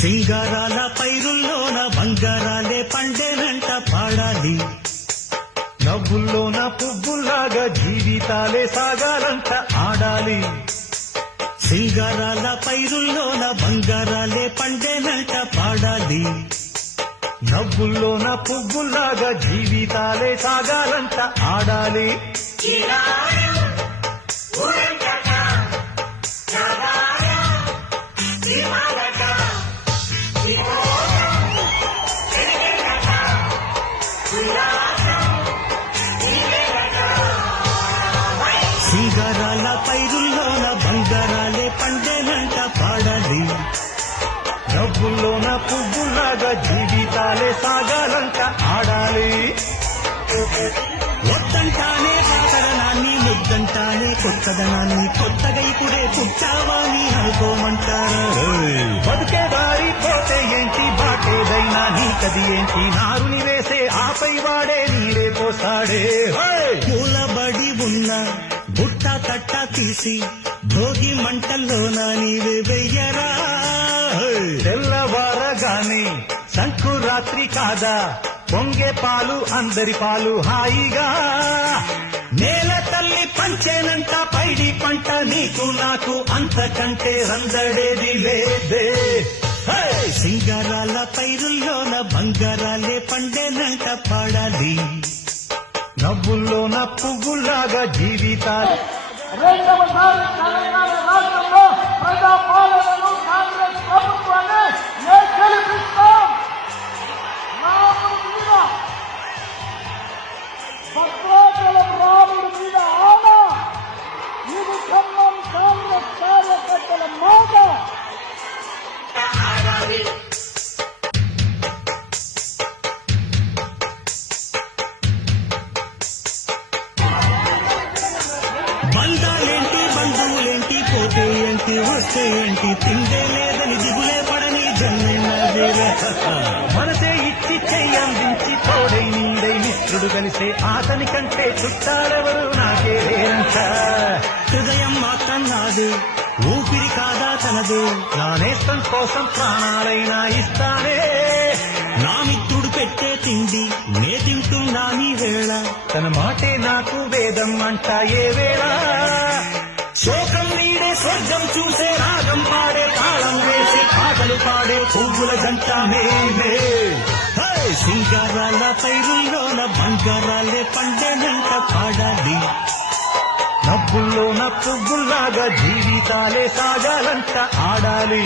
సింగారాల పైరుల్లోన బంగారాలే పండేనంట పాడాలి. నవ్వుల్లోన పువ్వుల్లాగా జీవితాలే సాగాలంట ఆడాలి. సింగారాల పైరుల్లోన బంగారాలే పండేనంట పాడాలి. నవ్వుల్లోన పువ్వుల్లాగా జీవితాలే సాగాలంట ఆడాలి. సింగారాల పైరుల్లోన బంగారాలే పండేనంట పాడాలి. నవ్వుల్లోన పువ్వుల్లాగా జీవితాలే సాగాలంట ఆడాలి. వద్దంటానే పాతదనాన్ని, ముద్దంటానే కొత్తదనాన్ని, కొత్తగా ఇప్పుడే పుట్టావాని అనుకోమంటారు. బతుకే దారి పోతే ఏంటి, బాటేదైనా నీకది ఏంటి, నారుని వేసే ఆపై వాడే నీరే పోసాడే. మూలబడి ఉన్న బుట్ట తట్ట తీసి భోగి మంటల్లోన నీవే వెయ్యరా. తెల్లవారగానే సంకురాత్రి కాదా, పొంగే పాలు అందరి పాలు హాయిగా. నేల తల్లి పంచేనంట పైడి పంట నీకు నాకు, అంతకంటే రందడేది లేదే. సింగారాల పైరుల్లోన బంగారాలే పండేనంట పాడాలి. నవ్వుల్లోన పువ్వుల్లాగా జీవితాలు. రెండవసారి తెలంగాణ రాష్ట్రంలో ప్రజాపాలనను కాంగ్రెస్ ప్రభుత్వాన్ని గెలిపిస్తాం. రాముడి మీద, భద్రాచలం రాముడి మీద ఆన, ఇది ఖమ్మం కాంగ్రెస్ కార్యకర్తల మాట. బంధాలేంటి బంధువులేంటి, పోతే ఏంటి వస్తే ఏంటి, తిండే లేదని దిగులే పడని జన్మేనా. మనసే ఇచ్చి చెయ్యందించి తోడై నీడై మిత్రుడు కలిసే అతని కంటే చుట్టాలెవరు నాకే లేరంట. హృదయం మాత్రం నాదే, ఊపిరి కాదా తనదే, నా నేస్తం కోసం ప్రాణాలైనా ఇస్తానే. నా మిత్రుడు పెట్టే తిండి నే తింటున్నా నీ వేళ, తన మాటే నాకు వేదం అంట ఏ వేళ. శోకం నీడే స్వర్గం చూసే, రాగం పాడే, తాళం వేసే, పాటలు పాడే పువ్వుల జంట మేమే. సింగారాల పైరుల్లోన బంగారాలే పండేనంట పాడాలి. నవ్వుల్లోన పువ్వుల్లాగా జీవితాలే సాగాలంట ఆడాలి.